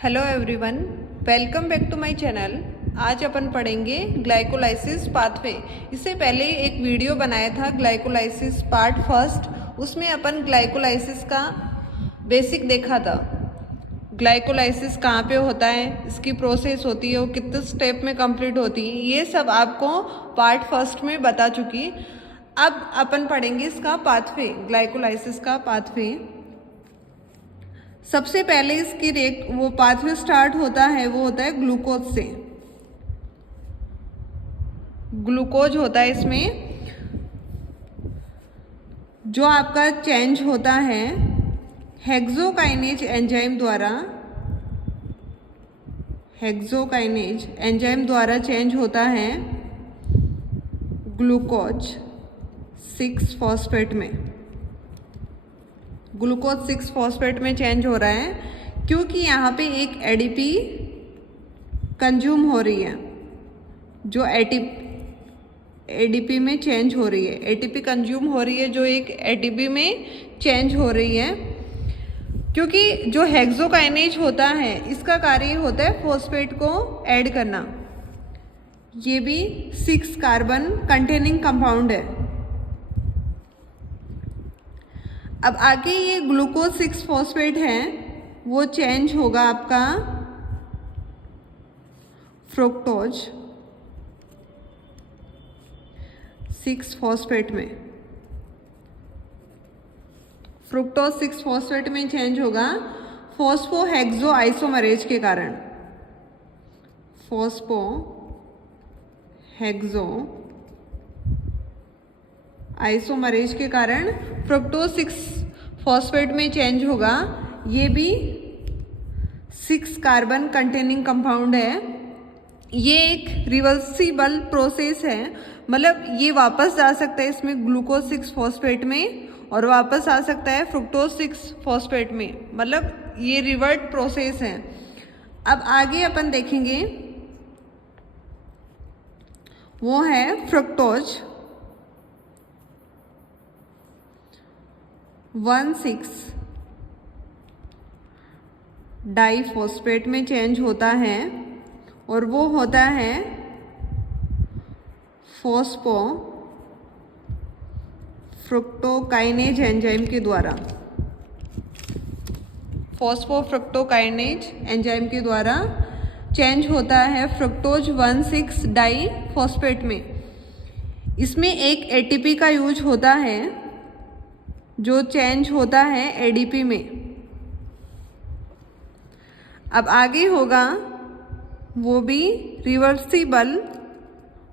Hello everyone, welcome back to my channel. आज अपन पढ़ेंगे ग्लाइकोलाइसिस पाथवे। इससे पहले एक वीडियो बनाया था ग्लाइकोलाइसिस पार्ट फर्स्ट, उसमें अपन ग्लाइकोलाइसिस का बेसिक देखा था। ग्लाइकोलाइसिस कहाँ पे होता है, इसकी प्रोसेस होती है, वो कितने स्टेप में कंप्लीट होती है, ये सब आपको पार्ट फर्स्ट में बता चुकी। अब अपन पढ़ेंगे इसका पाथवे, ग्लाइकोलाइसिस का पाथवे। सबसे पहले इसकी वो पाथवे स्टार्ट होता है, वो होता है ग्लूकोज से। ग्लूकोज होता है इसमें, जो आपका चेंज होता है हेक्सोकाइनेज एंजाइम द्वारा। हेक्सोकाइनेज एंजाइम द्वारा चेंज होता है ग्लूकोज 6 फॉस्फेट में। ग्लूकोज 6 फॉस्फेट में चेंज हो रहा है क्योंकि यहाँ पे एक एडीपी कंज्यूम हो रही है, जो एडीपी में चेंज हो रही है। एटीपी कंज्यूम हो रही है जो एक एटीपी में चेंज हो रही है, क्योंकि जो हेक्सोकाइनेज होता है इसका कार्य होता है फॉस्फेट को ऐड करना। ये भी 6 कार्बन कंटेनिंग कंपाउंड है। अब आगे ये ग्लूकोज 6 फॉस्फेट है, वो चेंज होगा आपका फ्रुक्टोज 6 फॉस्फेट में। फ्रुक्टोज 6 फॉस्फेट में चेंज होगा फॉस्फोहेक्सो आइसोमरेज के कारण। फॉस्फोहेक्सो आइसोमरेज के कारण फ्रुक्टोज 6 फॉस्फेट में चेंज होगा। ये भी 6 कार्बन कंटेनिंग कंपाउंड है। ये एक रिवर्सिबल प्रोसेस है, मतलब ये वापस जा सकता है इसमें ग्लूकोज 6 फॉस्फेट में और वापस आ सकता है फ्रुक्टोज 6 फॉस्फेट में, मतलब ये रिवर्ट प्रोसेस है। अब आगे अपन देखेंगे वो है फ्रुक्टोज 1,6 डाइफॉस्फेट में चेंज होता है और वो होता है फॉस्फोफ्रुक्टोकाइनेज एंजाइम के द्वारा। फॉस्फोफ्रुक्टोकाइनेज एंजाइम के द्वारा चेंज होता है फ्रुक्टोज 1,6 डाइफॉस्फेट में। इसमें एक एटीपी का यूज होता है जो चेंज होता है एडीपी में। अब आगे होगा वो भी रिवर्सिबल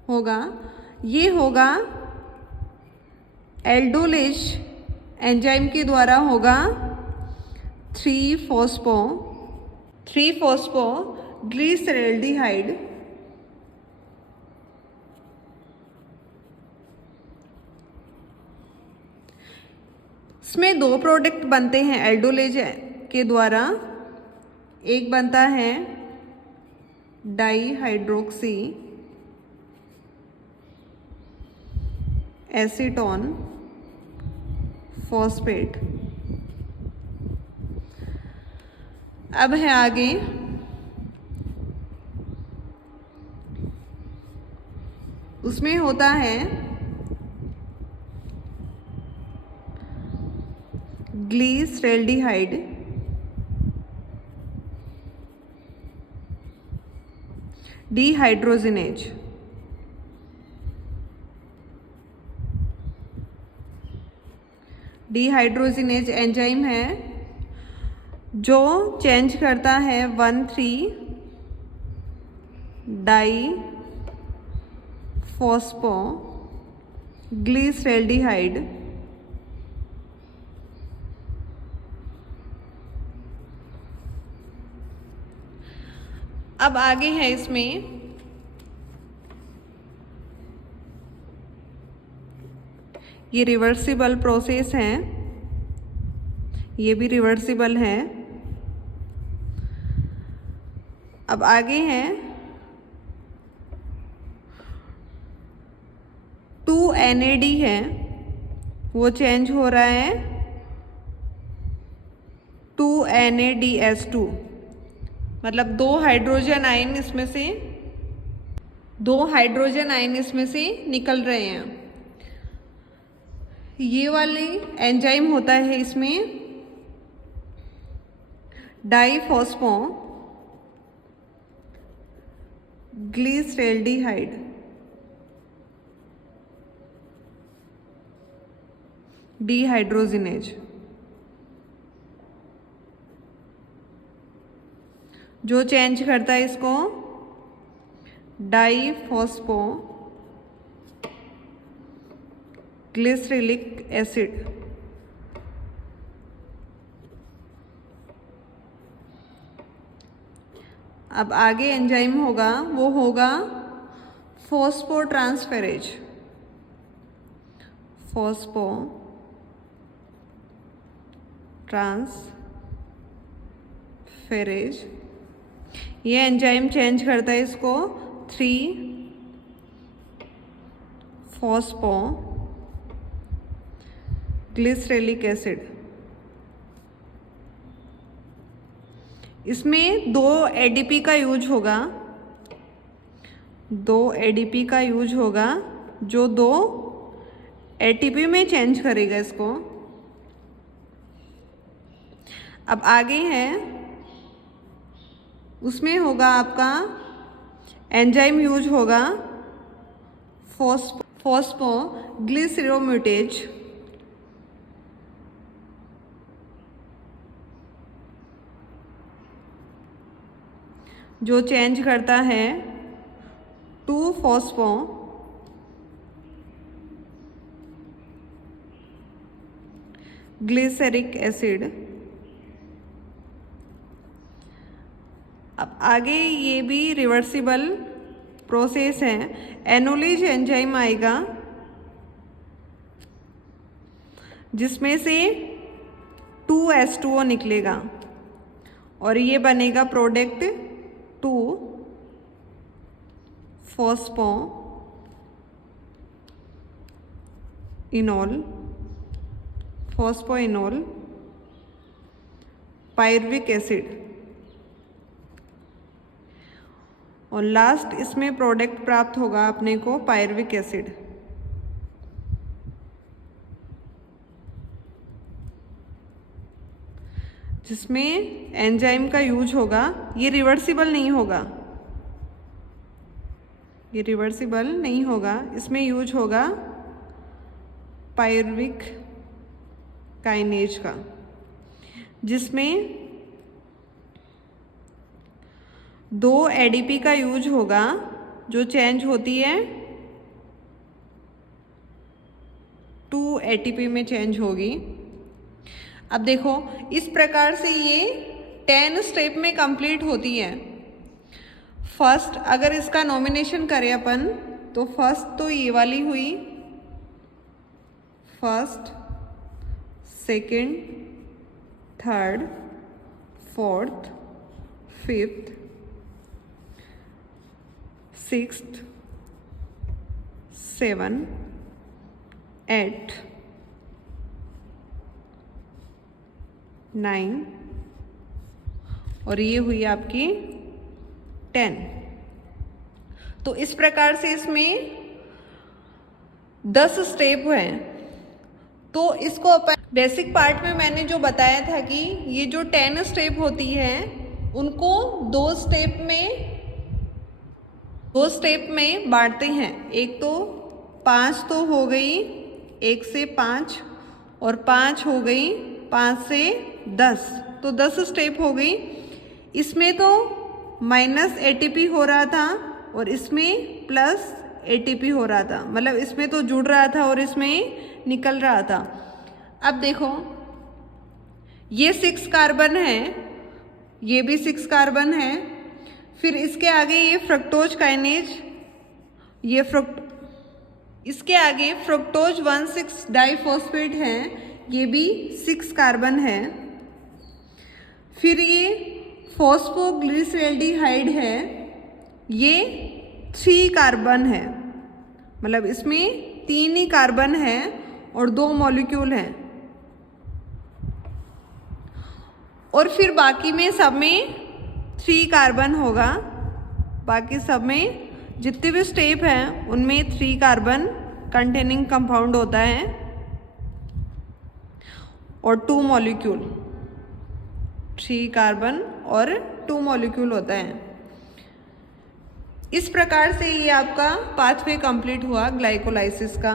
होगा, ये होगा एल्डोलेज एंजाइम के द्वारा होगा 3-फॉस्फोग्लिसरैल्डिहाइड। इसमें 2 प्रोडक्ट बनते हैं एल्डोलेज के द्वारा। एक बनता है डाईहाइड्रोक्सी एसीटोन फॉस्फेट। अब है आगे उसमें होता है ग्लिसरैल्डिहाइड डिहाइड्रोजिनेज। डिहाइड्रोजिनेज एंजाइम है जो चेंज करता है 1,3 डाईफॉस्फोग्लिसरैल्डिहाइड अब आगे है इसमें ये रिवर्सिबल प्रोसेस है, ये भी रिवर्सिबल है। अब आगे है 2-NAD है, वो चेंज हो रहा है 2NADS2 मतलब दो हाइड्रोजन आयन इसमें से निकल रहे हैं। ये वाली एंजाइम होता है इसमें डाइफॉस्फो ग्लिसरेल्डिहाइड। डिहाइड्रोजिनेज जो चेंज करता है इसको डाइफॉस्फो ग्लिसरेलिक एसिड। अब आगे एंजाइम होगा वो होगा फॉस्फोट्रांसफेरेज। फॉस्फोट्रांसफेरेज ये एंजाइम चेंज करता है इसको 3-फॉस्फो ग्लिसरेलिक एसिड। इसमें 2 एडीपी का यूज होगा, जो 2 एटीपी में चेंज करेगा इसको। अब आगे है उसमें होगा आपका एंजाइम यूज होगा फॉस्फो ग्लिसरोमेटेज। जो चेंज करता है 2-फॉस्फो ग्लिसरिक एसिड। अब आगे ये भी रिवर्सिबल प्रोसेस है। एनोलिज एंजाइम आएगा जिसमें से 2H2O निकलेगा और ये बनेगा प्रोडक्ट 2-फॉस्फो इनोल पायरुविक एसिड। और लास्ट इसमें प्रोडक्ट प्राप्त होगा अपने को पायरुविक एसिड। जिसमें एंजाइम का यूज होगा। ये रिवर्सिबल नहीं होगा, इसमें यूज होगा पायरुविक काइनेज का, जिसमें 2 एडीपी का यूज होगा जो चेंज होती है 2 एटीपी में चेंज होगी। अब देखो इस प्रकार से ये 10 स्टेप में कंप्लीट होती है। फर्स्ट अगर इसका नॉमिनेशन करें अपन तो फर्स्ट तो ये वाली हुई, first, second, third, fourth, fifth, sixth, 7, 8, 9 और ये हुई आपकी 10। तो इस प्रकार से इसमें 10 स्टेप हैं। तो इसको अपन बेसिक पार्ट में मैंने जो बताया था कि ये जो 10 स्टेप होती है उनको 2 स्टेप में बांटते हैं। एक तो 5 तो हो गई 1 से 5 और 5 हो गई 5 से 10, तो 10 स्टेप हो गई। इसमें तो माइनस एटीपी हो रहा था और इसमें प्लस एटीपी हो रहा था, मतलब इसमें तो जुड़ रहा था और इसमें निकल रहा था। अब देखो ये 6 कार्बन है, ये भी 6 कार्बन है। फिर इसके आगे ये फ्रक्टोज काइनेज, इसके आगे फ्रक्टोज 1,6 डाइफॉस्फेट है, ये भी 6 कार्बन है। फिर ये फॉस्फोग्लिसरेल्डिहाइड है, ये 3 कार्बन है, मतलब इसमें 3 ही कार्बन है और 2 मॉलिक्यूल हैं। और फिर बाकी में सब में 3 कार्बन होगा। बाकी सब में जितने भी स्टेप हैं उनमें 3 कार्बन कंटेनिंग कंपाउंड होता है और 2 मॉलिक्यूल, 3 कार्बन और 2 मॉलिक्यूल होता है। इस प्रकार से ये आपका पाथवे कंप्लीट हुआ ग्लाइकोलाइसिस का।